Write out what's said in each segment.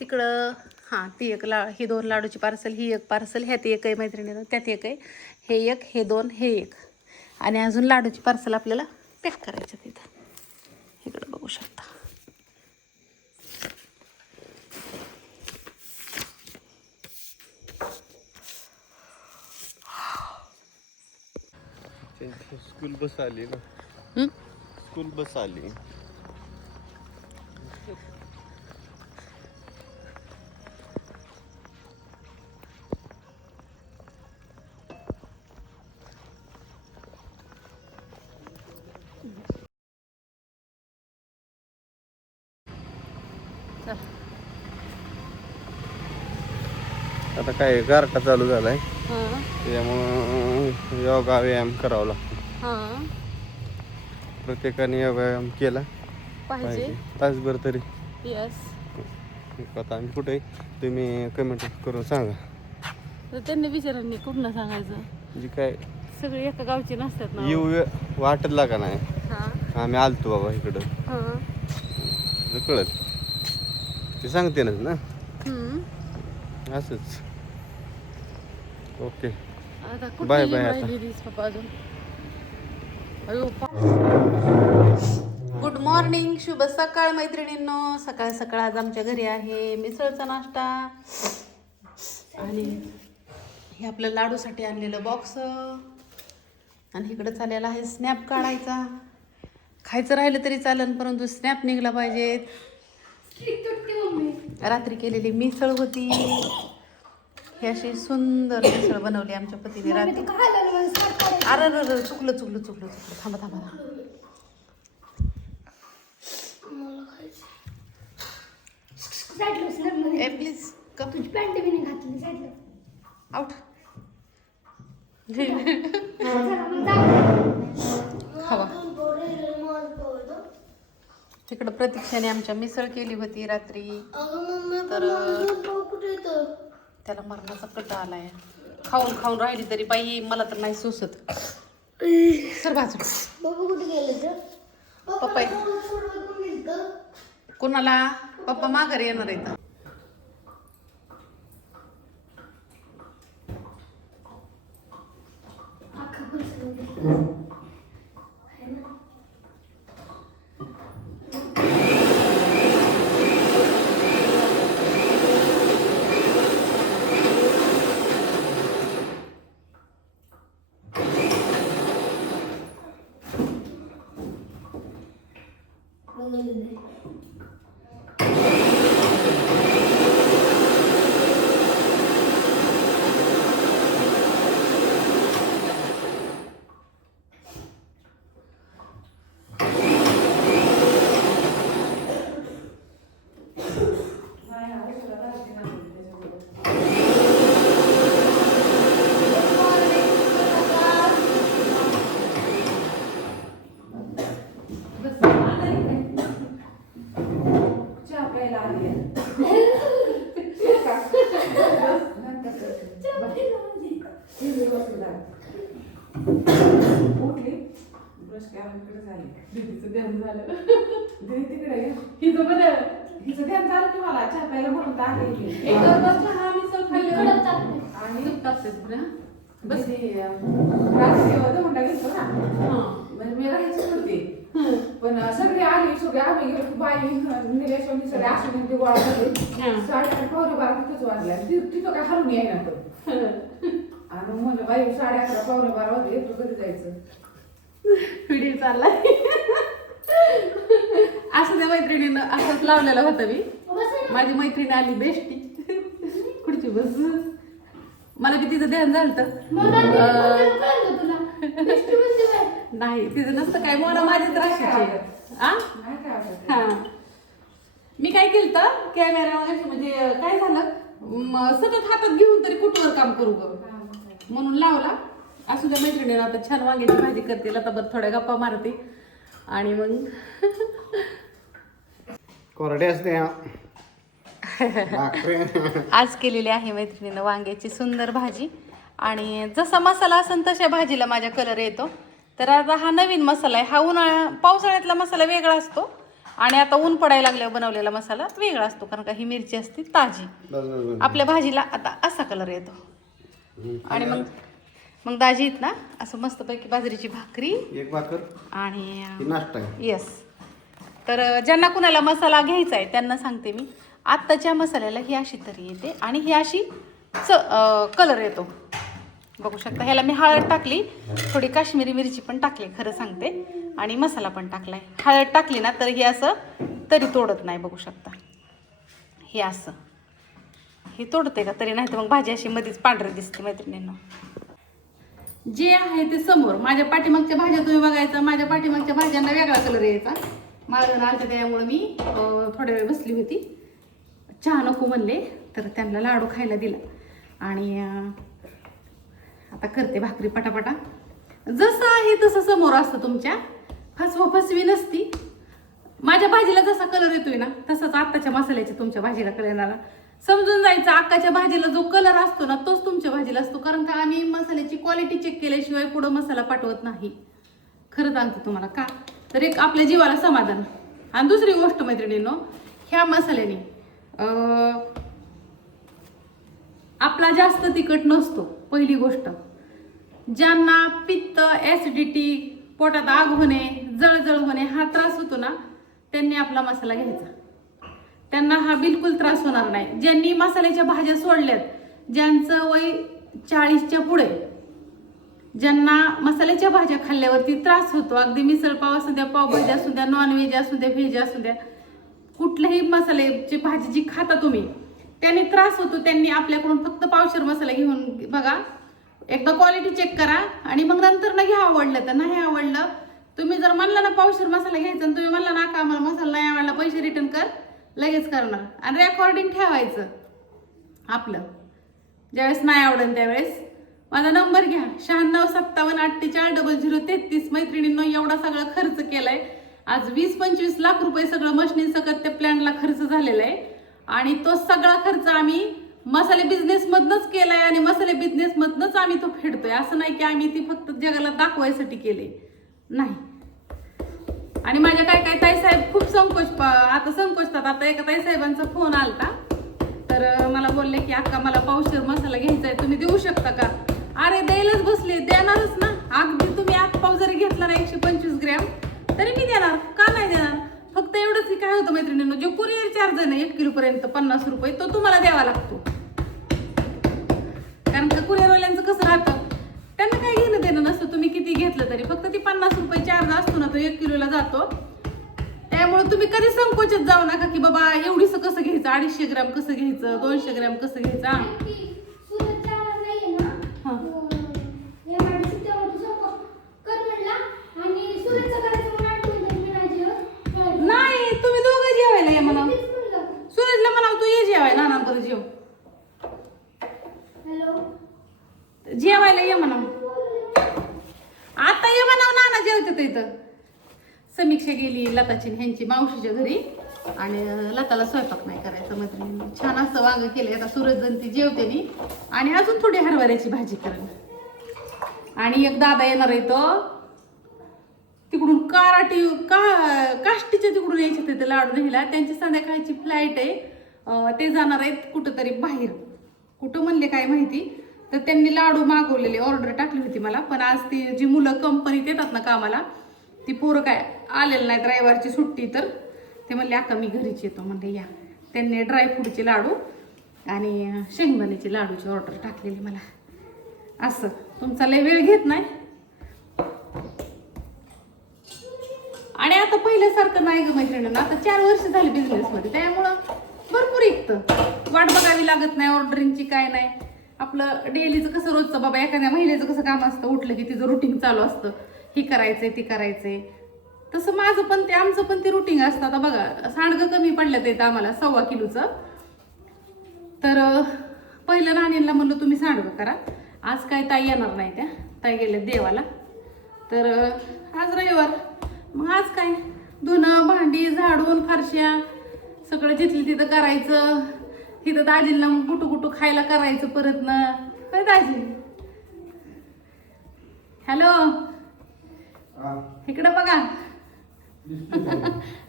तिकडं हां ती एक ही 2 लाडूची पार्सल, ही एक पार्सल, ह्यात एक आहे मैत्रिणीनं, त्यात एक आहे, हे एक, हे 2, हे एक, आणि अजून लाडूची पार्सल आपल्याला पॅक करायचं तिथं. इकडं बघू शकता. स्कूल बस आली ना. स्कूल बस आली. आता काय गारठा चालू झालाय, त्यामुळं योगा व्यायाम करावा लागतो. प्रत्येकाने योगा व्यायाम केला पाहिजे तासभर तरी. आता आम्ही कुठे तुम्ही कमेंट करून सांगा. त्यांनी विचारांनी कुठनं सांगायचं, म्हणजे काय सगळे एका गावचे नसतात ना. येऊ वाटत लागा नाही, आम्ही आलतो बाबा इकडं कळत ते सांगते ना असंच. Okay bye bye. आता गुड मॉर्निंग, शुभ सकाळ मैत्रिणींनो. सकाळ सकाळ आज आमच्या घरी आहे मिसळचा नाश्ता, आणि हे आपलं लाडूसाठी आणलेलं बॉक्स, आणि इकडं चाललेला आहे स्नॅप काढायचा. खायचं राहिलं तरी चालेल, परंतु स्नॅप निघला पाहिजेत. रात्री केलेली मिसळ होती, ही अशी सुंदर मिसळ बनवली आमच्या पतीने रात्री. अरे चुकलं थांबा थांबा. Please come. तुझी पॅन्ट बी नाही घातली, आउट. खावा. तिकडं प्रतीक्षाने आमच्या मिसळ केली होती रात्री, तर त्याला मरणाचा कट आलाय. खाऊन खाऊन राहिली तरी बाई मला तर नाही सोसत. सर बाजू. पप्पा कोणाला? पप्पा माघारी येणार आहेत. दीदीचं ध्यान झालं. दीदी तिकडे हिचं ध्यान झालं की मला चहा प्यायला म्हणून आले. एक चहा मिसळ खाल्ली आणि टाकतेच बस. रात्री दमंडा घेतो ना, म्हणजे मी राहायची होते, पण सगळे आले, सगळे आम्ही गेलो की बाई निलेश्वर सगळे असून ते गोळा झाले. 11:30 पावणे 12 तिथंच वाजल्या, तिथं काय हरून यायला तर. आणि म्हणलं बाई 11:30 पावणे 12 वाजले, तू कधी जायचं. व्हिडिओ चाललाय असं त्या मैत्रिणीनं असंच लावलेलं होतं. मी माझी मैत्रीण आली बेस्टी, पुढची बस. मला बी तिचं ध्यान झालं नाही, तिचं नसतं काय, मला माझीच राशीची. हा मी काय केलं तर कॅमेरा म्हणजे काय झालं, सतत हातात घेऊन तरी कुठवर काम करू म्हणून लावला. असू द्या मैत्रिणीला आता छान वांग्याची भाजी करते, लताभर थोड्या गप्पा मारते आणि मग कोरडे असते. आज केलेली आहे मैत्रिणीनं वांग्याची सुंदर भाजी, आणि जसा मसाला असेल तशा भाजीला माझ्या कलर येतो. तर आता हा नवीन मसाला आहे. हा पावसाळ्यातला मसाला वेगळा असतो आणि आता ऊन पडायला लागल्यावर बनवलेला मसाला वेगळा असतो, कारण का ही मिरची असते ताजी. आपल्या भाजीला आता असा कलर येतो. आणि मग दाजी आहेत ना असं मस्तपैकी बाजरीची भाकरी एक भाकर आणि नाश्ता आहे. येस. तर ज्यांना कुणाला मसाला घ्यायचा आहे त्यांना सांगते मी, आत्ताच्या मसाल्याला ही अशी तरी येते आणि ही अशी कलर येतो. बघू शकता. ह्याला मी हळद टाकली, थोडी काश्मीरी मिरची पण टाकली खरं सांगते, आणि मसाला पण टाकलाय. हळद टाकली ना तर हे असं तरी तोडत नाही. बघू शकता हे असं हे तोडते का तरी, नाही तर मग भाजी अशी मध्येच पांढरी दिसते मैत्रिणींना. जे आहे ते समोर माझ्या पाठीमागच्या भाज्या तुम्ही बघायचा. माझ्या पाठीमागच्या भाज्यांना वेगळा कलर यायचा. मला आलता त्यामुळे मी थोड्या वेळ बसली होती. चहा नको म्हणले तर त्यांना लाडू खायला दिला आणि आता करते भाकरी पटापटा. जसं आहे तसं समोर असतं तुमच्या, फसवा फसवी नसती. माझ्या भाजीला जसा कलर येतोय ना तसाच आत्ताच्या मसाल्याच्या तुमच्या भाजीला कलर येणार. समजून जायचं आक्काच्या भाजीला जो कलर असतो ना तोच तुमच्या भाजीला असतो, कारण का आम्ही मसाल्याची क्वालिटी चेक केल्याशिवाय पुढं मसाला पाठवत नाही. खरं सांगते तुम्हाला का, तर एक आपल्या जीवाला समाधान. आणि दुसरी गोष्ट मैत्रिणींनो, ह्या मसाल्याने आपला जास्त तिखट नसतो. पहिली गोष्ट, ज्यांना पित्त, ऍसिडिटी, पोटात आग होणे, जळजळ होणे हा त्रास होतो ना त्यांनी आपला मसाला घ्यायचा. त्यांना हा बिलकुल त्रास होणार नाही. ज्यांनी मसाल्याच्या भाज्या सोडल्यात, ज्यांचं वय 40च्या पुढे, ज्यांना मसाल्याच्या भाज्या खाल्ल्यावरती त्रास होतो, अगदी मिसळ पाव असू द्या, पावभाजी असू द्या, नॉनव्हेज असू द्या, व्हेज असू द्या, कुठल्याही मसाल्याची भाजी जी खाता तुम्ही त्यांनी त्रास होतो, त्यांनी आपल्याकडून फक्त पावशेर मसाला घेऊन बघा. एकदा क्वालिटी चेक करा आणि मग नंतर ना घ्या. आवडलं तर, नाही आवडलं, तुम्ही जर म्हणला ना पावशेर मसाला घ्यायचा आणि तुम्ही म्हणला ना का आम्हाला मसाला नाही आवडला, पैसे रिटर्न कर, लगेच करणार. आणि रेकॉर्डिंग ठेवायचं आपलं. ज्यावेळेस नाही आवडेल त्यावेळेस माझा नंबर घ्या, 9657484033. मैत्रिणींनो, एवढा सगळा खर्च केलाय. आज 20-25 लाख रुपये सगळं मशीन सकट त्या प्लॅनला खर्च झालेला आहे. आणि तो सगळा खर्च आम्ही मसाले बिझनेस मधनच केलाय आणि मसाले बिझनेस मधनच आम्ही तो फेडतोय. असं नाही की आम्ही ती फक्त जगाला दाखवायसाठी केले, नाही. आणि माझ्या काय ताईसाहेब खूप संकोचतात. आता एका ताईसाहेबांचा फोन आलता, तर मला बोलले की अक्का मला पावशेर मसाला घ्यायचा आहे, तुम्ही देऊ शकता का? अरे द्यायलाच बसले, देणारच ना. अगदी तुम्ही आत पाव जरी घेतला ना 125 ग्रॅम तरी मी देणार, का नाही देणार. फक्त एवढंच की काय होतं मैत्रिणींनो, जो कुरिअर चार्ज आहे ना 1 किलो पर्यंत 50 रुपये, तो तुम्हाला द्यावा लागतो. कारण का कुरिअरवाल्यांचं कसं राहतं, त्यांना काय घेणं देणं नसतं तुम्ही किती घेतलं तरी, फक्त ती 50 रुपये चार्ज असतो ना, तो 1 किलोला जातो. त्यामुळे तुम्ही कधी संकोचात जाऊ नका की बाबा एवढीच कसं घ्यायचं, 250 ग्रॅम कसं घ्यायचं, 200 ग्रॅम कसं घ्यायचं. नाही, तुम्ही दोघं जेवायला या म्हणा. सूरजला म्हणाव तू ये जेवायला, नानांकडे जेव, जेवायला ये म्हणा. आता ये म्हणाव, नाना जेवतात इथं. समीक्षा गेली लताची ह्यांची मावशीच्या घरी आणि लताला स्वयंपाक नाही करायचं. मैत्रिणी छान असं वांग केलंय. आता सूरज ती जेवते नी आणि अजून थोडी हरभऱ्याची भाजी करेन. आणि एक दादा येणार आहे, तो तिकडून काष्टीच्या तिकडून यायचे तिथे लाडू न्यायला. त्यांची संध्याकाळची फ्लाईट आहे, ते जाणार आहेत कुठंतरी बाहेर, कुठं म्हणले काय माहिती. तर त्यांनी लाडू मागवलेले, ऑर्डर टाकली होती मला. पण आज ती जी मुलं कंपनीत येतात ना कामाला, ती पोरं काय आलेलं नाहीत, रविवारची सुट्टी, तर ते म्हणले अक्का मी घरीच येतो. म्हणले या. त्यांनी ड्रायफ्रूटचे लाडू आणि शेंगदाण्याचे लाडूची ऑर्डर टाकलेली मला. असं तुमचा लय वेळ घेत नाही. आणि आता पहिल्यासारखं नाही ग मैत्रिणींना, आता 4 वर्ष झाली बिझनेसमध्ये, त्यामुळं भरपूर ऐकतं. वाट बघावी लागत नाही ऑर्डरिंगची, काय नाही. आपलं डेलीचं कसं रोजचं बाबा एखाद्या महिलेचं कसं काम असतं, उठलं की तिचं रुटीन चालू असतं, ही करायचंय ती करायचंय, तसं माझं पण ते आमचं पण ते रुटीन असतं. आता बघा सांडगं कमी पडलं ते आम्हाला 1.25 किलोचं. तर पहिलं नानींना म्हणलं तुम्ही सांडगं करा. आज काय ताई येणार नाही, त्या ताई गेल्या देवाला. तर आज रविवार, मग आज काय धुणं भांडी झाडून फरश्या सगळं जिथली तिथं करायचं. तिथं दाजींना मग कुठं खायला करायचं परत ना. काय दाजी, हॅलो इकडे बघा.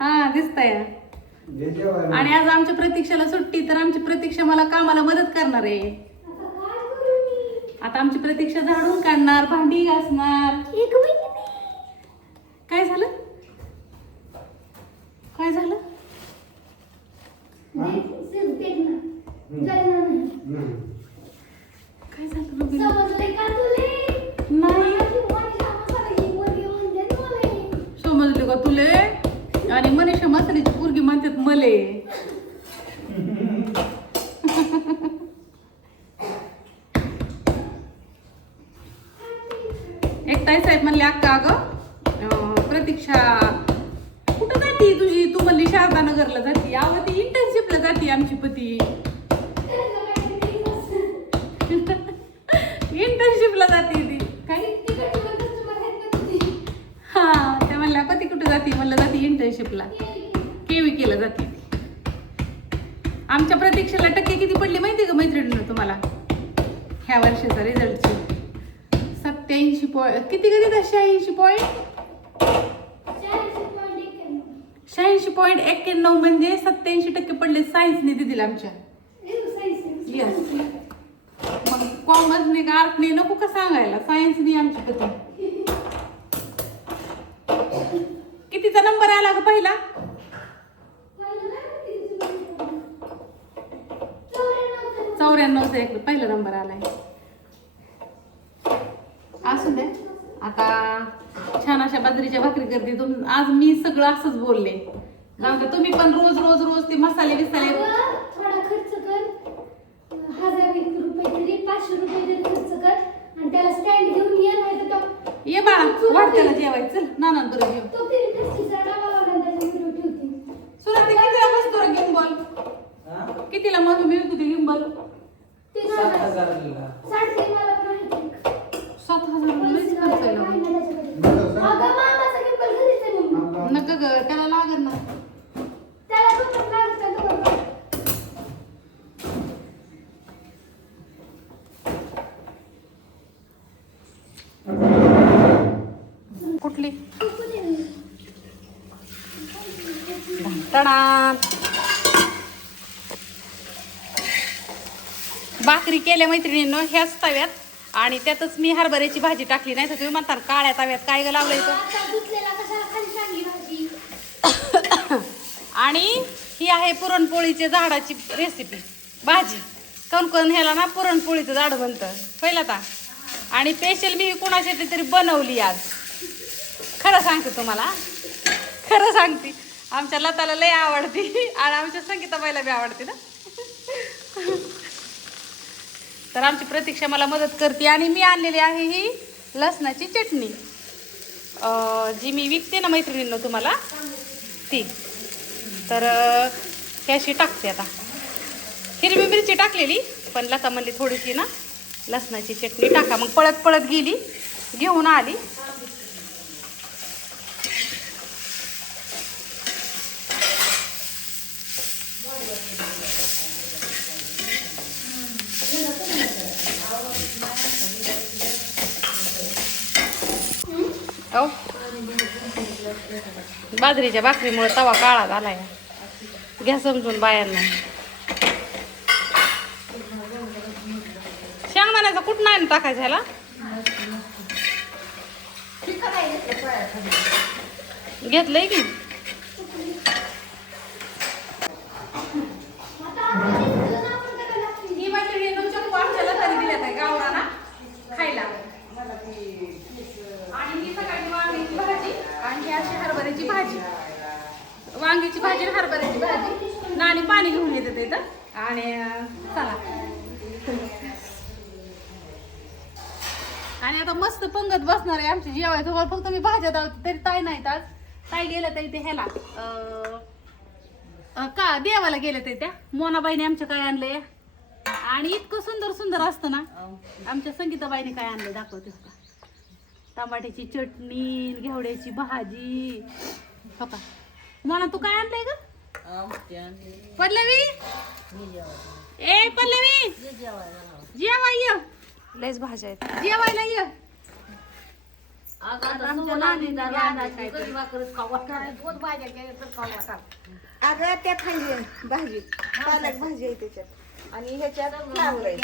हा दिसतंय. आणि आज आमच्या प्रतीक्षाला सुट्टी, तर आमची प्रतीक्षा मला कामाला मदत करणार आहे. आता आमची प्रतीक्षा झाडून काढणार, भांडी घासणार. काय झालं? काय झालं? काय झालं रुबीना? नाही समजले का तुले? आणि मनीषा मसाल्याची पोरगी म्हणतात मले. एक ताई साहेब म्हणले अक्का अगं प्रतीक्षा कुठं जाती तुझी? तू म्हणली शारदानगरला जाती. अहो ती इंटर्नशिपला जाती आमची पती. इंटर्नशिपला जाती ती. काय? हा त्या म्हणल्या पती कुठे जाती? म्हणलं जाती इंटर्नशिपला. केविकेला जाती. आमच्या प्रतीक्षेला टक्के किती पडले माहिती का मैत्रिणींना तुम्हाला? ह्या वर्षाचा रिझल्टची 87 किती कधी? 86.91 म्हणजे 87% पडले सायन्सने दिला आमच्या. येस. मग कॉमर्सने का आर्टने नको का सांगायला, सायन्सने आमची पती. कितीचा नंबर आला ग पहिला? 94चा एक पहिला नंबर आलाय. असू दे आता. छान अशा बाजरीच्या भाकरी करते. आज मी सगळं असंच बोलले. जाऊ दे, तुम्ही पण रोज रोज रोज ते मसाले बिसाले थोडा खर्च कर. 1000 रुपये तरी 500 रुपये तरी खर्च कर आणि त्याला स्टँड घेऊन ये. नाही तर ये बाळा वाटत्याला जेवायचं. चल नाना बरं जेव. तो तरी प्लास्टिकचा डबा लावला त्याच्या व्हिडिओ ठेवते. सुरत कितीला बसतो रे गिंबल? कितीला मग मी तुझी गिंबल? 7,000 मला पण माहिती. 7,000 लईच खर्च आहे ना. अगं मामाचा गिंबल घरीच आहे मम्मी. नका ग त्याला लागल ना. त्याला दुकान लागत आहे दुकान. कुठली? तडा भाकरी केल्या मैत्रिणींनो ह्याच तव्यात. आणि त्यातच मी हरभऱ्याची भाजी टाकली. नाही तर तुम्ही म्हणता काळ्या तव्यात काय ग लावलंय तो. आणि ही आहे पुरणपोळीच्या झाडाची रेसिपी भाजी. कोण ह्याला ना पुरणपोळीचं झाड बनतं पहिला आता. आणि स्पेशल मी कुणासाठी तरी बनवली आज. खरं सांगते तुम्हाला, खरं सांगते. आमच्या लताला लय आवडती आणि आमच्या संगीताबाईला बी आवडते ना. तर आमची प्रतीक्षा मला मदत करते. आणि मी आणलेली आहे ही लसणाची चटणी, जी मी विकते ना मैत्रिणींना तुम्हाला ती. तर ह्याशी टाकते आता. हिरवी मिरची टाकलेली पण लता म्हणली थोडीशी ना लसणाची चटणी टाका. मग पळत पळत गेली घेऊन आली. बाजरीच्या भाकरीमुळे तवा काळा झालाय. घ्या समजून बायांना. शेंगदाण्याचा कुठं नाही टाकायचं ह्याला. घेतलंय की ही मैत्रिणी चक्कू आमच्याला तरी दिल्यात आहे गावराना खायला. आणि ही सकाळची वांग्याची भाजी आणि ही अशी हरभऱ्याची भाजी. वांग्याची भाजी आणि हरभऱ्याची भाजी. नानी पाणी घेऊन येते इथं. आणि चला आणि आता मस्त पंगत बसणार आहे आमची जेवाय. तुम्हाला फक्त मी भाज्या दावते तरी ताई नाहीत आज. ताई गेल्या तरी ते ह्याला का देवाला गेल्या तरी त्या मोनाबाईने आमच्या काय आणलंय. आणि इतकं सुंदर सुंदर असतं ना. आमच्या संगीताबाईने काय आणलंय दाखवते. टमाट्याची चटणी, घेवड्याची भाजी. हो का मोना तू काय आणलंय ग? पल्लवी ए पल्लवी जेवाय ये. लयच भाज्या आहेत जेवायला ये. अगं त्यात खाल्ली भाजी पालक भाजी आहे त्याच्यात आणि ह्याच्यात फ्लावर आहे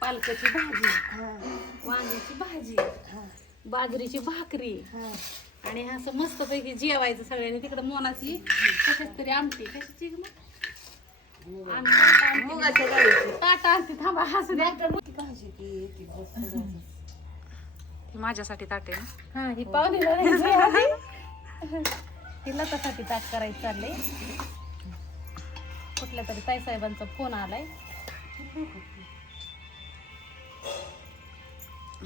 पालकाची भाजी, वांग्याची भाजी, बाजरीची भाकरी आणि असं मस्त पैकी जेवायचं सगळ्यांनी. तिकडे मोनाची कशाच तरी आमटी, कशाची मुगाच्या डाळीची ताटा आणते. थांबा हसू द्या. भाजी ही माझ्यासाठी ताट आहे ना. हा, ही पाहुणीला ही लतासाठी ताट करायचं चाललंय. कुठल्या तरी ताईसाहेबांचा फोन आलाय.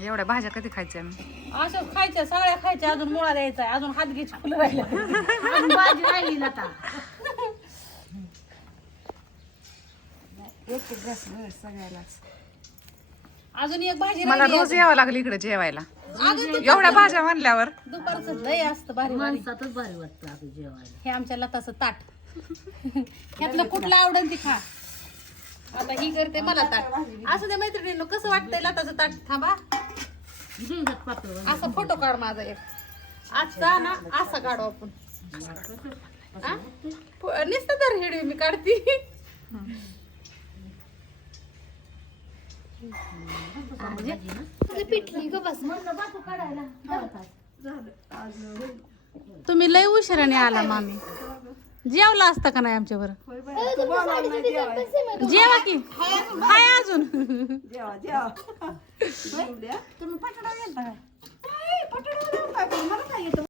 एवढ्या भाज्या कधी खायच्या आम्ही? असं खायच्या, सगळ्या खायच्या. अजून मुळा द्यायचा, अजून हातगीची फुलं राहिल्या, अजून भाजी राहिली ना आता. सगळ्यालाच अजून एक भाजी मला राहिली. रोज यावं लागलं इकडे जेवायला. अगं तू एवढ्या भाज्या म्हणल्यावर दुपारचं लय असतं भारी भारी. हे आमच्या लताचं ताट. ह्यातलं कुठलं आवडन ती खा. आता ही करते मला ताट. असं त्या मैत्रिणीनं कसं वाटतंय लताचं ताट? थांबा, असा फोटो काढ माझा एक. आजचा ना असा काढू आपण. नुसतं तर हिडीव मी काढते. पिठली ग बस तुम्ही लय उशिराने आला मामी. जेवला असता का नाही आमच्या बरं? जेवा की हाय अजून. तुम्ही पटडा गेलता काय? पटडा मला काय येतं